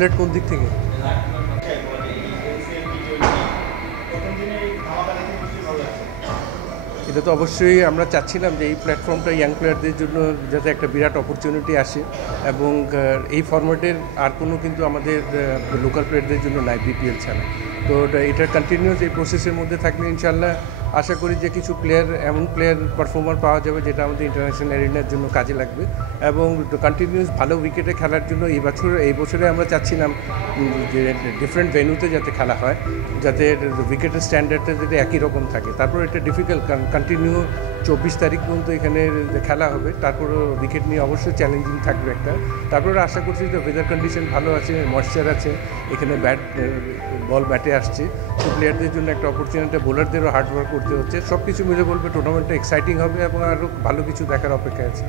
Bullet কোন দিক থেকে? এটা তো অবশ্যই আমরা চাচ্ছিলাম যে এই প্ল্যাটফর্মটা ইয়াং প্লেয়ারদের জন্য যাতে একটা বিরাট অপরচুনিটি আসে, এবং এই ফরম্যাটের আর কোনো কিন্তু আমাদের লোকাল প্লেয়ারদের জন্য নাই বিপিএল ছাড়া। তো এটা কন্টিনিউস এই প্রসেসের মধ্যে থাকলে ইনশাল্লাহ আশা করি যে কিছু এমন প্লেয়ার পারফর্মার পাওয়া যাবে যেটা আমাদের ইন্টারন্যাশনাল এরিনার জন্য কাজে লাগবে, এবং কন্টিনিউস ভালো উইকেটে খেলার জন্য এই বছরে আমরা চাচ্ছিলাম যে ডিফারেন্ট ভেন্যুতে যাতে খেলা হয়, যাতে উইকেটের স্ট্যান্ডার্ডটা যাতে একই রকম থাকে। তারপর এটা ডিফিকাল্ট, কারণ কন্টিনিউ 24 তারিখ পর্যন্ত এখানে খেলা হবে, তারপর উইকেট নিয়ে অবশ্যই চ্যালেঞ্জিং থাকবে একটা। তারপরে আশা করছি যে ওয়েদার কন্ডিশন ভালো আছে, ময়েশ্চার আছে, এখানে বল ব্যাটে আসছে, তো প্লেয়ারদের জন্য একটা অপরচুনিটি, বোলারদেরও হার্ডওয়ার্ক করতে হচ্ছে। সব কিছু মিলে বলবে টুর্নামেন্টটা এক্সাইটিং হবে এবং আরও ভালো কিছু দেখার অপেক্ষা আছে।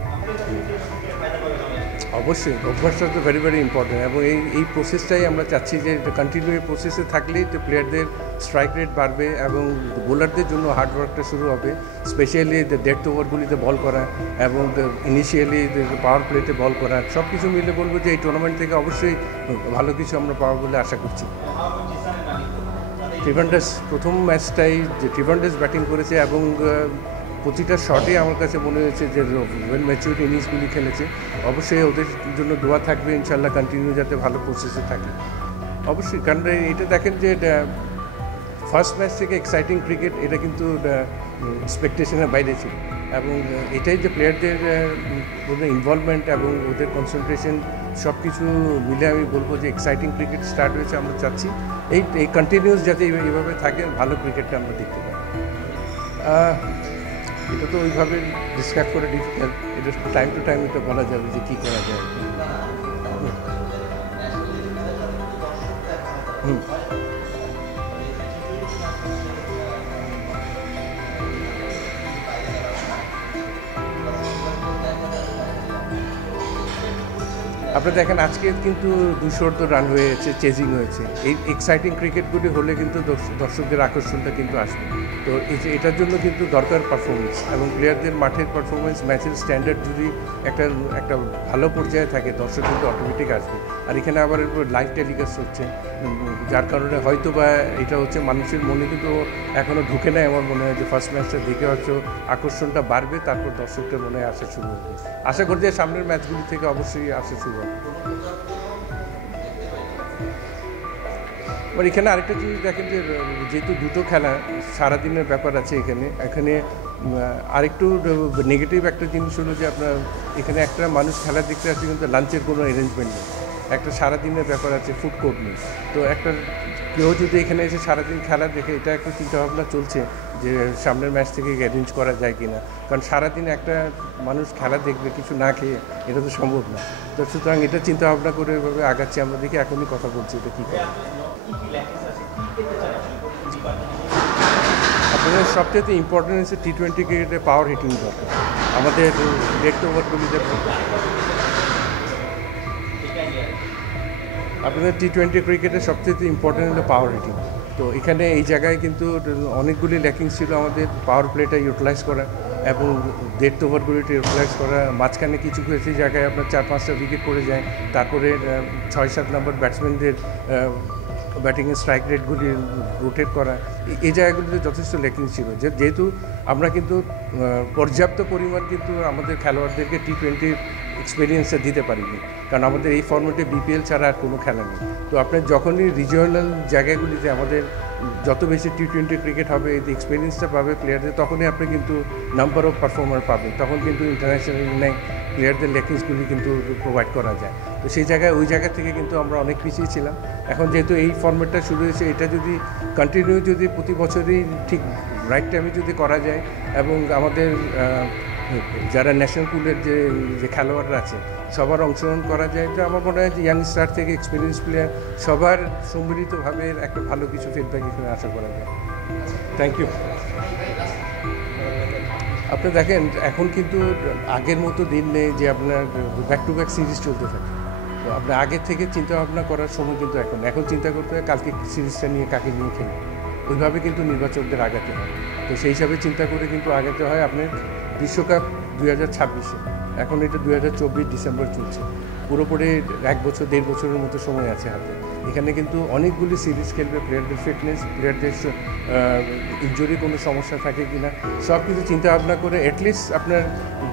অবশ্যই অভ্যাসটা তো ভেরি ভেরি ইম্পর্টেন্ট, এবং এই প্রসেসটাই আমরা চাচ্ছি যে কন্টিনিউ এই প্রসেসে থাকলেই তো প্লেয়ারদের স্ট্রাইক রেট বাড়বে এবং বোলারদের জন্য হার্ডওয়ার্কটা শুরু হবে, স্পেশালি ডেথ ওভারগুলিতে বল করা এবং ইনিশিয়ালি পাওয়ার প্লেতে বল করা। সব কিছু মিলে বলবো যে এই টুর্নামেন্ট থেকে অবশ্যই ভালো কিছু আমরা পাবো বলে আশা করছি। ট্রিভান্ডাস প্রথম ম্যাচটাই যে ট্রিভান্ডাস ব্যাটিং করেছে এবং প্রতিটা শটে আমার কাছে মনে হয়েছে যে ওয়েল ম্যাচিউর ইনিংসগুলি খেলেছে। অবশ্যই ওদের জন্য দোয়া থাকবে ইনশাল্লাহ কন্টিনিউ যাতে ভালো প্রসেসে থাকে। অবশ্যই, কারণ এটা দেখেন যে ফার্স্ট ম্যাচ থেকে এক্সাইটিং ক্রিকেট, এটা কিন্তু এক্সপেকটেশনের বাইরে ছিল, এবং এটাই যে প্লেয়ারদের ওদের ইনভলভমেন্ট এবং ওদের কনসেন্ট্রেশন সব কিছু মিলে আমি বলবো যে এক্সাইটিং ক্রিকেট স্টার্ট হয়েছে। আমরা চাচ্ছি এই কন্টিনিউস যাতে এইভাবে থাকে, ভালো ক্রিকেটটা আমরা দেখতে পাই। এটা তো ওইভাবে ডিসক্রাইব করে ডিফিকাল্ট, এটা টাইম টু টাইম এটা বলা যাবে যে কী করা যায়। আপনি দেখেন আজকে কিন্তু 200 রান হয়েছে, চেজিং হয়েছে। এই এক্সাইটিং ক্রিকেটগুলি হলে কিন্তু দর্শকদের আকর্ষণটা কিন্তু আসবে। তো এটার জন্য কিন্তু দরকার পারফরমেন্স, এবং প্লেয়ারদের মাঠের পারফরমেন্স, ম্যাচের স্ট্যান্ডার্ড যদি একটা ভালো পর্যায়ে থাকে, দর্শক কিন্তু অটোমেটিক আসবে। আর এখানে আবার লাইভ টেলিকাস্ট হচ্ছে, যার কারণে হয়তো বা এটা হচ্ছে মানুষের মনে কিন্তু এখনও ঢুকে নেয়। আমার মনে হয় যে ফার্স্ট ম্যাচটা দেখে হয়তো আকর্ষণটা বাড়বে, তারপর দর্শকদের মনে হয় আসা শুরু হবে। আশা করি যে সামনের ম্যাচগুলি থেকে অবশ্যই আসা শুরু হবে। এবার এখানে আরেকটা জিনিস দেখেন যে যেহেতু দুটো খেলা, সারাদিনের ব্যাপার আছে এখানে আরেকটু নেগেটিভ একটা জিনিস হলো যে আপনার এখানে একটা মানুষ খেলা দেখতে আসছে কিন্তু লাঞ্চের কোনো অ্যারেঞ্জমেন্ট নেই, একটা সারাদিনের ব্যাপার আছে, ফুড কোর্ট নেই। তো কেউ যদি এখানে এসে সারাদিন খেলা দেখে, এটা একটা চিন্তাভাবনা চলছে যে সামনের ম্যাচ থেকে অ্যারেঞ্জ করা যায় কি না, কারণ সারাদিন একটা মানুষ খেলা দেখবে কিছু না খেয়ে, এটা তো সম্ভব না। তো সুতরাং এটা চিন্তাভাবনা করে এভাবে আগাচ্ছি আমরা, দেখি এখনই কথা বলছি এটা কী করে। আপনাদের সবচেয়ে ইম্পর্টেন্ট হচ্ছে T20 ক্রিকেটে পাওয়ার হিটিং দরকার। আমাদের ডেথ ওভারগুলিতে আপনাদের T20 ক্রিকেটে সবচেয়ে ইম্পর্টেন্ট হলো পাওয়ার হিটিং। তো এখানে এই জায়গায় কিন্তু অনেকগুলি ল্যাকিংস ছিল আমাদের, পাওয়ার প্লেটা ইউটিলাইজ করা এবং ডেথ ওভারগুলিটা ইউটিলাইজ করা। মাঝখানে কিছু জায়গায় আপনার 4-5টা উইকেট পড়ে যায়, তারপরে 6-7 নম্বর ব্যাটসম্যানদের ব্যাটিংয়ের স্ট্রাইক রেটগুলি রোটেট করা, এই জায়গাগুলিতে যথেষ্ট ল্যাকিং ছিল। যেহেতু আমরা কিন্তু পর্যাপ্ত পরিমাণ কিন্তু আমাদের খেলোয়াড়দেরকে T20 এক্সপিরিয়েন্সটা দিতে পারিনি, কারণ আমাদের এই ফর্মেটে বিপিএল ছাড়া আর কোনো খেলা নেই। তো আপনার যখনই রিজিওনাল জায়গাগুলিতে আমাদের যত বেশি T20 ক্রিকেট হবে, এই এক্সপিরিয়েন্সটা পাবে প্লেয়ারদের, তখনই আপনি কিন্তু নাম্বার অফ পারফর্মার পাবেন, তখন কিন্তু ইন্টারন্যাশনাল নেই প্লেয়ারদের লেকিংসগুলি কিন্তু প্রোভাইড করা যায়। তো ওই জায়গা থেকে কিন্তু আমরা অনেক পিছিয়ে ছিলাম। এখন যেহেতু এই ফর্মেটটা শুরু হয়েছে, এটা যদি কন্টিনিউ যদি প্রতি বছরই ঠিক রাইট টাইমে যদি করা যায়, এবং আমাদের যারা ন্যাশনাল পুলের যে খেলোয়াড়রা আছে সবার অংশগ্রহণ করা যায়, তো আমার মনে হয় যে ইয়াং স্টার থেকে এক্সপিরিয়েন্স প্লেয়ার সবার সম্মিলিতভাবে একটা ভালো কিছু ফিডব্যাক এখানে আশা করা যায়। Thank you. আপনি দেখেন এখন কিন্তু আগের মতো দিন নেই যে আপনার ব্যাক টু ব্যাক সিরিজ চলতে থাকে। তো আপনার আগের থেকে চিন্তাভাবনা করার সময় কিন্তু এখন চিন্তা করতে হয় কালকে সিরিজটা নিয়ে কাকে নিয়ে খেলি, ওইভাবে কিন্তু নির্বাচকদের আগাতে হয়। তো সেই হিসাবে চিন্তা করে কিন্তু আগাতে হয়। আপনার বিশ্বকাপ 2026-এ, এখন এটা 2024 ডিসেম্বর চলছে। পুরোপুরি 1 বছর 1.5 বছরের মতো সময় আছে হাতে। এখানে কিন্তু অনেকগুলি সিরিজ খেলবে, প্লেয়ারদের ফিটনেস, প্লেয়ারদের ইনজুরি কোনো সমস্যা থাকে কি না সব কিছু চিন্তা ভাবনা করে অ্যাটলিস্ট আপনার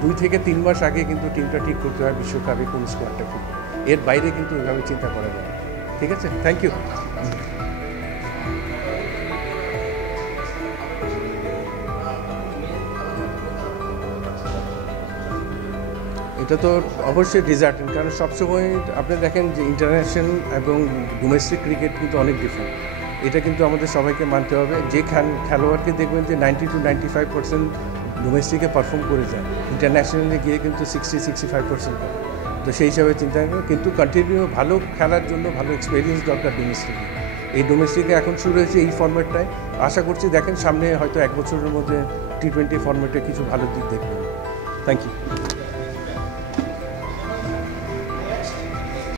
2 থেকে 3 মাস আগে কিন্তু টিমটা ঠিক করতে হয় বিশ্বকাপে কোন স্কোয়াডটা খেলবে। এর বাইরে কিন্তু ওইভাবে চিন্তা করা যায়। ঠিক আছে, থ্যাংক ইউ। এটা তো অবশ্যই ডিজার্টিং, কারণ সবসময় আপনি দেখেন যে ইন্টারন্যাশনাল এবং ডোমেস্টিক ক্রিকেট কিন্তু অনেক ডিফারেন্ট। এটা কিন্তু আমাদের সবাইকে মানতে হবে। যে খেলোয়াড়কে দেখবেন যে 90 to 95% ডোমেস্টিকে পারফর্ম করে যায়, ইন্টারন্যাশনালে গিয়ে কিন্তু 60-65% করে। তো সেই হিসাবে চিন্তা করি, কিন্তু কন্টিনিউ ভালো খেলার জন্য ভালো এক্সপিরিয়েন্স দরকার ডোমেস্টিকে। এই ডোমেস্টিকে এখন শুরু হয়েছে এই ফরম্যাটটায়। আশা করছি দেখেন সামনে হয়তো 1 বছরের মধ্যে T20 ফরম্যাটে কিছু ভালো দিক দেখবেন। Thank you.